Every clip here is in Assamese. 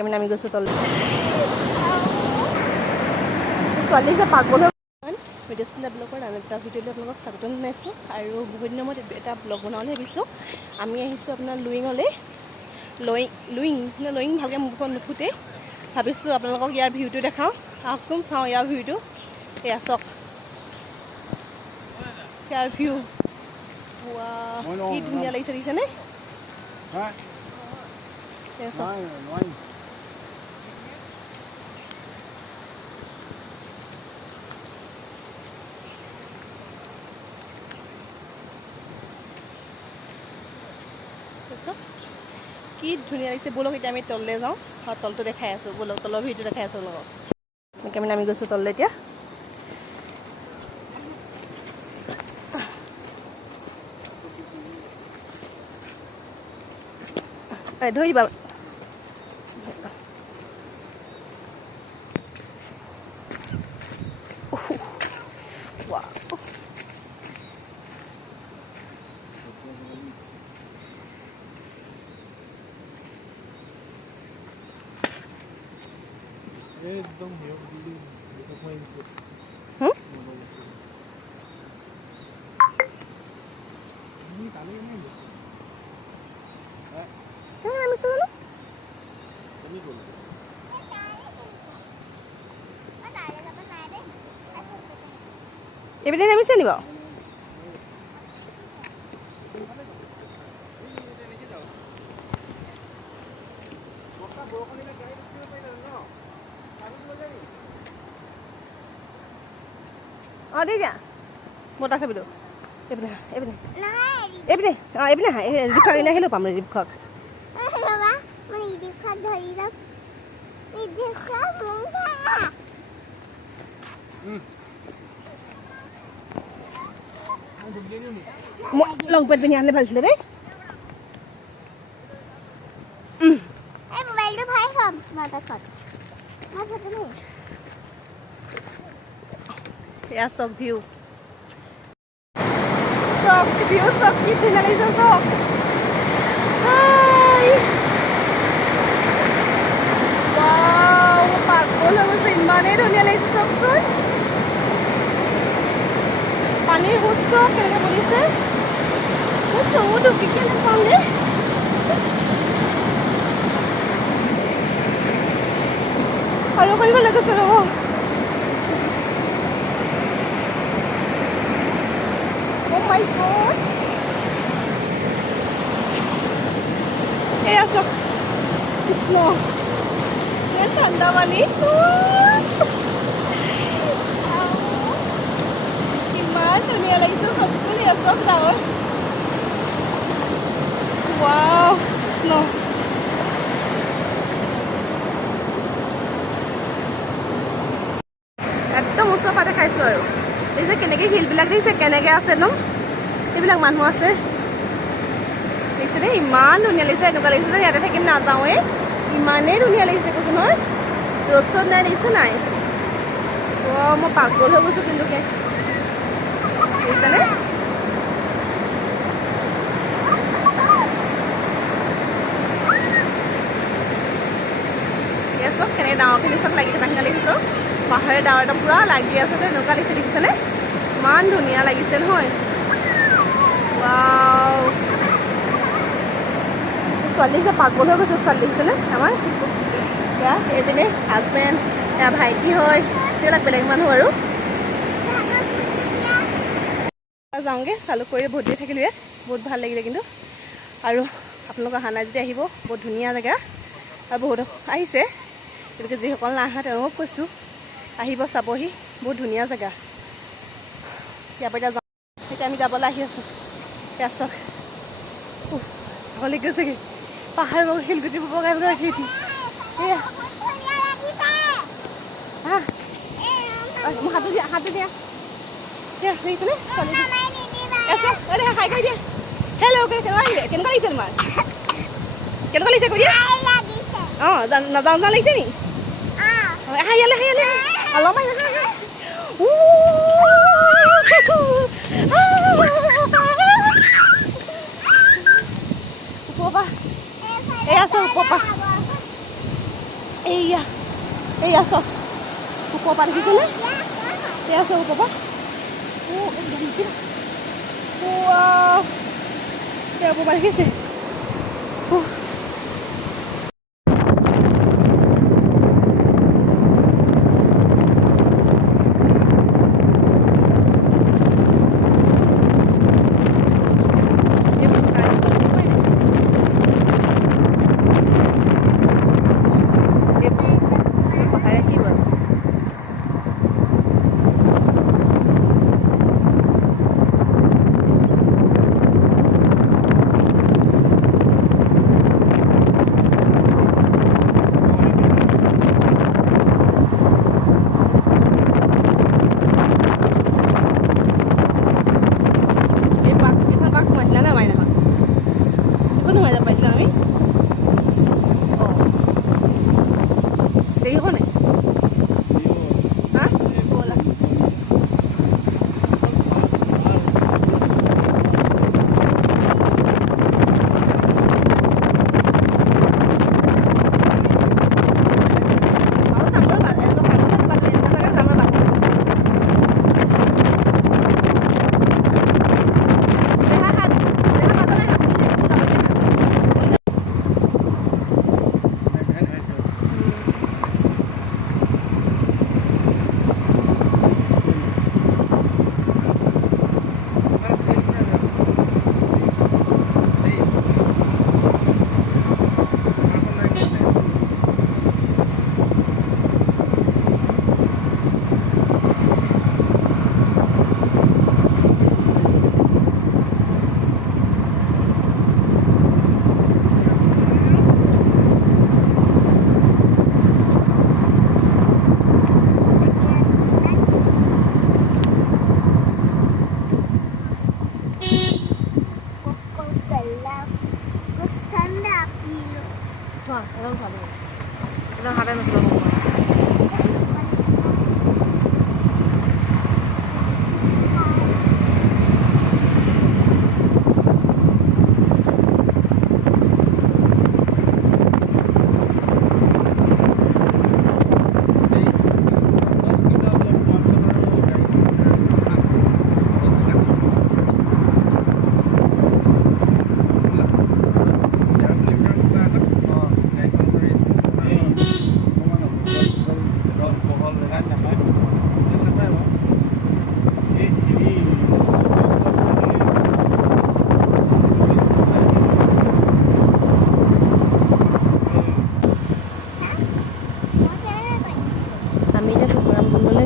আমি নামি গৈছোঁ তললৈ ছোৱালী যে পাগল ভিডিঅ' স্কুল ব্লগৰ আন এটা ভিডিঅ'লৈ আপোনালোকক স্বাগতম জনাইছোঁ আৰু বহুত দিনৰ মূৰত এটা ব্লগ বনাবলৈ ভাবিছোঁ আমি আহিছোঁ আপোনাৰ লুইঙলৈ লুইং ভালকৈ মুখখন নুফুটে ভাবিছোঁ আপোনালোকক ইয়াৰ ভিউটো দেখাওঁ আহকচোন চাওঁ ইয়াৰ ভিউটো এয়া চাওক ইয়াৰ ভিউ কি ধুনীয়া লাগিছে দেখিছেনে কি ধুনীয়া লাগিছে ব'লক এতিয়া আমি তললৈ যাওঁ আৰু তলটো দেখাই আছোঁ ব'লক তলৰ ভিউটো দেখাই আছোঁ লগত এনেকৈ আমি নামি গৈছোঁ তললৈ এতিয়া ধৰিবা एकदम हे बिल्डिङ यो पोइन्टको এইপিনে নামিছে নি বাৰু অঁ দেই দিয়া মতা চাবিটো এইপিনে এইপিনে এইপিনে অঁ এইপিনে আহা ৰিপ খাই আহিলেও পাম ৰিপ খোৱাক লং পেণ্ট পিন্ধি আনিলে ভাল আছিলে দেই এয়া চাওক ভিউ চাওক ভিউ চাওক কি ধুনীয়া লাগিছে চাওক পাগল হৈ গৈছে ইমানেই ধুনীয়া লাগিছে চাওকচোন পানীৰ সোঁত চাওক কেনেকৈ বলিছে মই চমু ঢুকিকে নাপাম দেই আৰু কৰিব লাগিছে ৰ'ব Oh my God! Eya sok, snow. Yan tanda mani. Iman dunia lagi sa sabtu ya sok daw. Wow, snow. একদম ওচৰ পৰা দেখাইছোঁ আৰু এই যে কেনেকৈ শিলবিলাক দেখিছে কেনেকৈ আছে ন এইবিলাক মানুহ আছে দেখিছে দেই ইমান ধুনীয়া লাগিছে এনেকুৱা লাগিছে যে ইয়াতে থাকিম নাযাওঁৱে ইমানেই ধুনীয়া লাগিছে কৈছোঁ নহয় ৰ'দ চ'দ নাই দেখিছে নাই অঁ মই পাগল হৈ গৈছোঁ কিন্তু দেখিছেনে চব কেনেকৈ ডাঙৰখিনি চব লাগি থকা নিচিনা দেখিছোঁ পাহাৰে ডাৱৰ এটা পূৰা লাগি আছে যে এনেকুৱা লাগিছে দেখিছেনে ইমান ধুনীয়া লাগিছে নহয় ৱাও ছোৱালী যে পাগল হৈ গৈছে ছোৱালী দেখিছেনে আমাৰ এয়া এইপিনে হাজবেণ্ড এয়া ভাইটি হয় সেইবিলাক বেলেগ মানুহ আৰু যাওঁগৈ চালু কৰি বহুত দেৰি থাকিলোঁ ইয়াত বহুত ভাল লাগিলে কিন্তু আৰু আপোনালোকৰ অহা নাই যদি আহিব বহুত ধুনীয়া জেগা আৰু বহুত আহিছে গতিকে যিসকল নাই অহা তেওঁলোকক কৈছোঁ আহিব চাবহি বহুত ধুনীয়া জেগা ইয়াৰ পৰা এতিয়া যাওঁ এতিয়া আমি যাবলৈ আহি আছোঁ এয়া চাওক ভাগৰ গৈছেগৈ পাহাৰ বগা শিলগুটি বগাই বগাই ৰাখি দিম এয়া মোৰ হাতটো দিয়া দিয়া দেখিছেনে ছোৱালী হাই কৰি দিয়া হেল্ল' কেনেকুৱা লাগিছে তোমাৰ কেনেকুৱা লাগিছে কৈ দিয়া অঁ নাযাওঁ নাযাওঁ লাগিছে নি আহা ইয়ালৈ অলপ ওপৰপা এয়া আছোঁ ওপৰপা এইয়া চব ওপৰৰ পৰা দেখিছেনে এয়া চব ওপৰৰ পৰা ওপৰৰ পৰা দেখিছে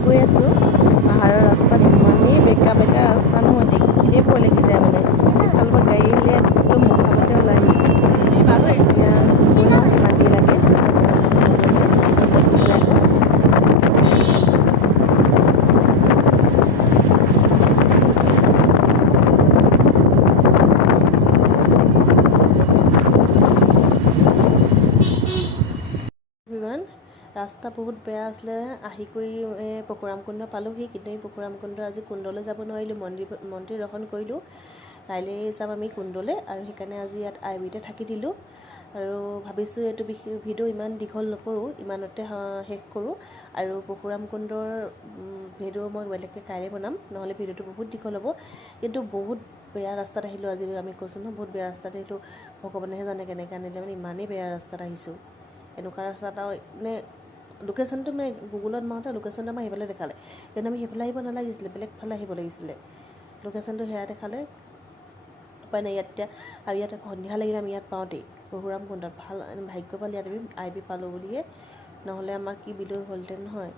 গৈ আছোঁ পাহাৰৰ ৰাস্তাত ইমানেই বেকা ৰাস্তা নহয় দেখিলেই ভয় লাগি যায় মানে অলপ গাড়ী আহিলে একদম মুখামতে ওলাই বাৰু এতিয়া শান্তি লাগে ৰাস্তা বহুত বেয়া আছিলে আহি কৰি পৰশুৰাম কুণ্ড পালোঁহি কিন্তু এই পৰশুৰাম কুণ্ড আজি কুণ্ডলৈ যাব নোৱাৰিলোঁ মন্দিৰ দৰ্শন কৰিলোঁ কাইলৈ যাম আমি কুণ্ডলৈ আৰু সেইকাৰণে আজি ইয়াত আইবিতে থাকি দিলোঁ আৰু ভাবিছোঁ এইটো ভিডিঅ' ইমান দীঘল নকৰোঁ ইমানতে শেষ কৰোঁ আৰু পৰশুৰাম কুণ্ডৰ ভিডিঅ' মই বেলেগকৈ কাইলৈ বনাম নহ'লে ভিডিঅ'টো বহুত দীঘল হ'ব কিন্তু বহুত বেয়া ৰাস্তাত আহিলোঁ আজি আমি কৈছোঁ নহয় বহুত বেয়া ৰাস্তাত আহিলোঁ ভগৱানেহে জানে কেনেকৈ আনিলে মানে ইমানেই বেয়া ৰাস্তাত আহিছোঁ এনেকুৱা ৰাস্তাত আৰু মানে লোকেশ্যনটো মানে গুগলত মাৰোঁতে লোকেশ্যনটো আমাৰ সেইফালে দেখালে কিন্তু আমি সেইফালে আহিব নালাগিছিলে বেলেগ ফালে আহিব লাগিছিলে লোকেশ্যনটো সেয়া দেখালে উপায় নাই ইয়াত এতিয়া আৰু ইয়াত সন্ধিয়া লাগিলে আমি ইয়াত পাওঁতেই পৰশুৰাম কুণ্ডত ভাল ভাগ্য পালে ইয়াত আমি আইবি পালোঁ বুলিয়ে নহ'লে আমাৰ কি ভিডিঅ' হ'লহেঁতেন নহয়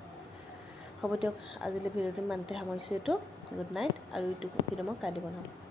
হ'ব দিয়ক আজিলৈ ভিডিঅ'টো ইমানতে সামৰিছোঁ এইটো গুড নাইট আৰু এইটো ভিডিঅ' মই কাইলৈ বনাম